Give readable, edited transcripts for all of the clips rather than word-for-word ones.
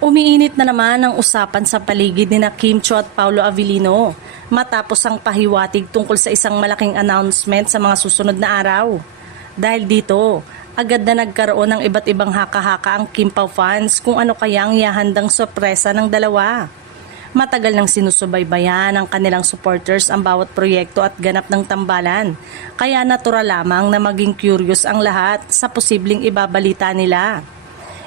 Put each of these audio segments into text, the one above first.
Umiinit na naman ang usapan sa paligid ni Kim Chiu at Paolo Avellino matapos ang pahiwatig tungkol sa isang malaking announcement sa mga susunod na araw. Dahil dito, agad na nagkaroon ng iba't ibang haka-haka ang Kim Pao fans kung ano kayang ihahandang sorpresa ng dalawa. Matagal nang sinusubaybayan ng kanilang supporters ang bawat proyekto at ganap ng tambalan, kaya natural lamang na maging curious ang lahat sa posibleng ibabalita nila.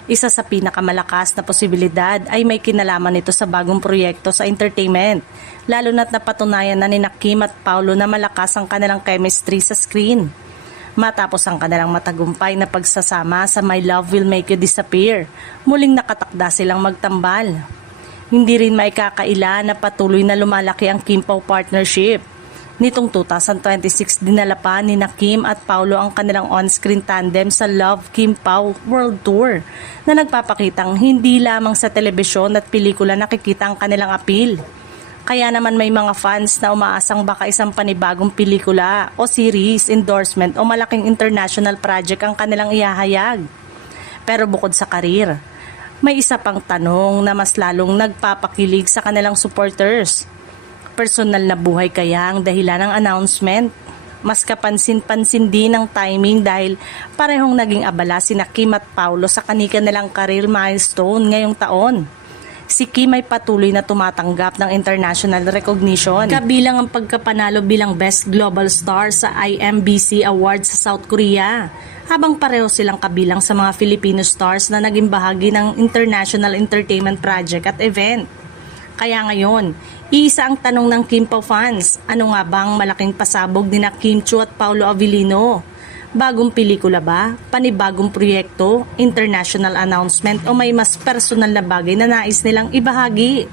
Isa sa pinakamalakas na posibilidad ay may kinalaman nito sa bagong proyekto sa entertainment, lalo na't napatunayan na ni Kim at Paolo na malakas ang kanilang chemistry sa screen. Matapos ang kanilang matagumpay na pagsasama sa My Love Will Make You Disappear, muling nakatakda silang magtambal. Hindi rin maikakaila na patuloy na lumalaki ang Kim Pao partnership. Nitong 2026 dinala pa ni Kim at Paolo ang kanilang on-screen tandem sa Love Kim Pao World Tour na nagpapakitang hindi lamang sa telebisyon at pelikula nakikita ang kanilang appeal. Kaya naman may mga fans na umaasang baka isang panibagong pelikula o series, endorsement o malaking international project ang kanilang ihahayag. Pero bukod sa karir, may isa pang tanong na mas lalong nagpapakilig sa kanilang supporters. Personal na buhay kaya ang dahilan ng announcement? Mas kapansin-pansin din ang timing dahil parehong naging abala sina Kim at Paolo sa kanilang career milestone ngayong taon. Si Kim ay patuloy na tumatanggap ng international recognition, kabilang ang pagkapanalo bilang Best Global Star sa IMBC Awards sa South Korea, habang pareho silang kabilang sa mga Filipino stars na naging bahagi ng international entertainment project at event. Kaya ngayon, iisa ang tanong ng Kim Pao fans, ano nga bang malaking pasabog ni Kim Chiu at Paolo Avellino? Bagong pelikula ba? Panibagong proyekto? International announcement? O may mas personal na bagay na nais nilang ibahagi?